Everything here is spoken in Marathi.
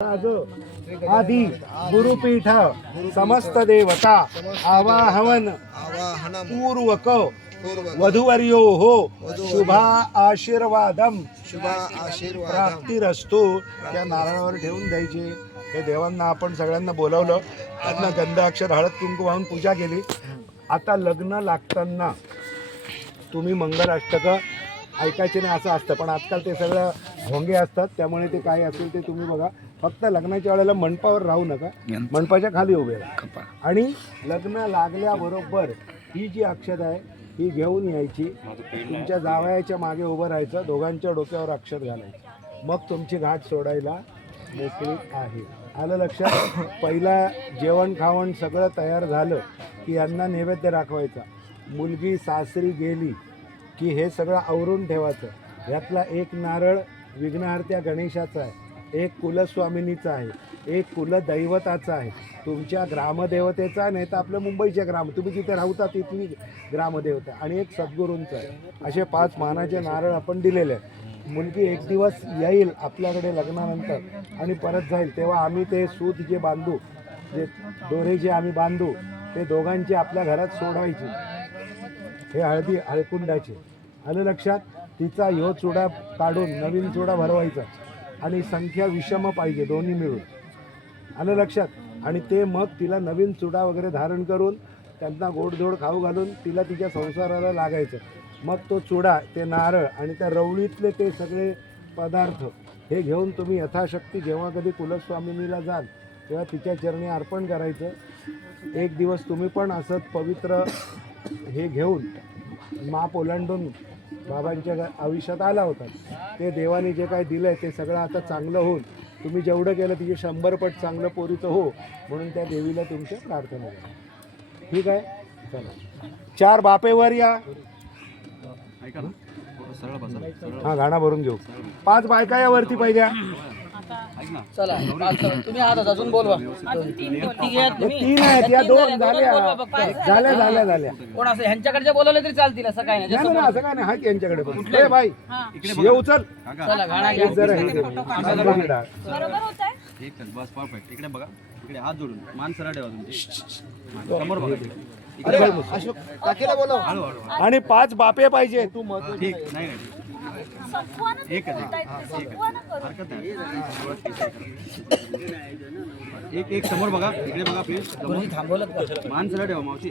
आदि गुरुपीठ समस्त देवता आवाहन पूर्वक वधूवर्यो हो शुभा आशीर्वादम प्राप्तिरस्तु त्या नारळावर ठेवून द्यायचे. हे देवांना आपण सगळ्यांना बोलावलं, त्यांना गंध अक्षर हळद कुंकू वाहून पूजा केली. आता लग्न लागताना तुम्ही मंगलाष्टक ऐकायचे नाही असं असतं, पण आजकाल ते सगळं भोंगे असतात, त्यामुळे ते काय असेल ते तुम्ही बघा. फक्त लग्नाच्या वेळेला मंडपावर राहू नका, मंडपाच्या खाली उभे राहा आणि लग्न लागल्याबरोबर ही जी अक्षत आहे ही घेऊन यायची. तुमच्या जावयाच्या मागे उभं राहायचं, दोघांच्या डोक्यावर अक्षत घालायचं, मग तुमची घाट सोडायला मोकळी आहे. आलं लक्षात? पहिला जेवण खावण सगळं तयार झालं की यांना नैवेद्य दाखवायचा. मुलगी सासरी गेली की हे सगळं आवरून ठेवायचं. यातला एक नारळ विघ्नहर्त्या गणेशाचा आहे, एक कुलस्वामिनीचा आहे, एक कुलदैवताचा आहे, तुमच्या ग्रामदेवतेचा, नाही तर आपल्या मुंबईच्या तुम्ही जिथे राहता तिथली ग्रामदेवता, आणि एक सद्गुरूंचा आहे. असे 5 मानाचे नारळ आपण दिलेले आहेत. मुलगी एक दिवस येईल आपल्याकडे लग्नानंतर आणि परत जाईल, तेव्हा आम्ही ते सूत जे बांधू, जे दोरे जे आम्ही बांधू, ते दोघांचे आपल्या घरात सोडवायचे. हे हळदी हळकुंडाचे. आलं लक्षात? तिचा ह्यो चुडा काढून नवीन चुडा भरवायचा आणि संख्या विषम पाहिजे दोन्ही मिळून. आलं लक्षात? आणि ते मग तिला नवीन चुडा वगैरे धारण करून त्यांना गोडधोड खाऊ घालून तिला तिच्या संसाराला लागायचं. मग तो चुडा, ते नारळ आणि त्या रवळीतले ते सगळे पदार्थ हे घेऊन तुम्ही यथाशक्ती जेव्हा कधी कुलस्वामिनीला जाल तेव्हा तिच्या चरणी अर्पण करायचं. एक दिवस तुम्ही पण असंच पवित्र हे घेऊन माप ओलांडून बाबांच्या आयुष्यात आला होता. ते देवाने जे काय दिलं आहे ते सगळं आता चांगलं होऊन तुम्ही जेवढं केलं तिचे 100 पट चांगलं पोरीचं हो, म्हणून त्या देवीला तुमच्या प्रार्थना करा. ठीक आहे? चला 4 बापेवर या. हा, गाणा भरून घेऊ. 5 बायका या वरती पाहिजे. चला तुम्ही आहात अजून बोलवा. 3 आहेत या, 2 झाल्या. कोण असं ह्यांच्याकडे बोलवले तरी चालतील, असं काय नाही. नाही असं काय नाही, हा यांच्याकडे पण. ए भाई ये उचल. चला गाणा घ्या. जरा हे बस परफेक्ट. इकडे बघा, इकडे हात जोडून मान सरळ ठेवा तुमची समोर बघा. आणि 5 बापे पाहिजे. तू ठीक नाही एक एक समोर बघा, इकडे बघा प्लीज. थांबवलं मान सरळ ठेवा मावशी.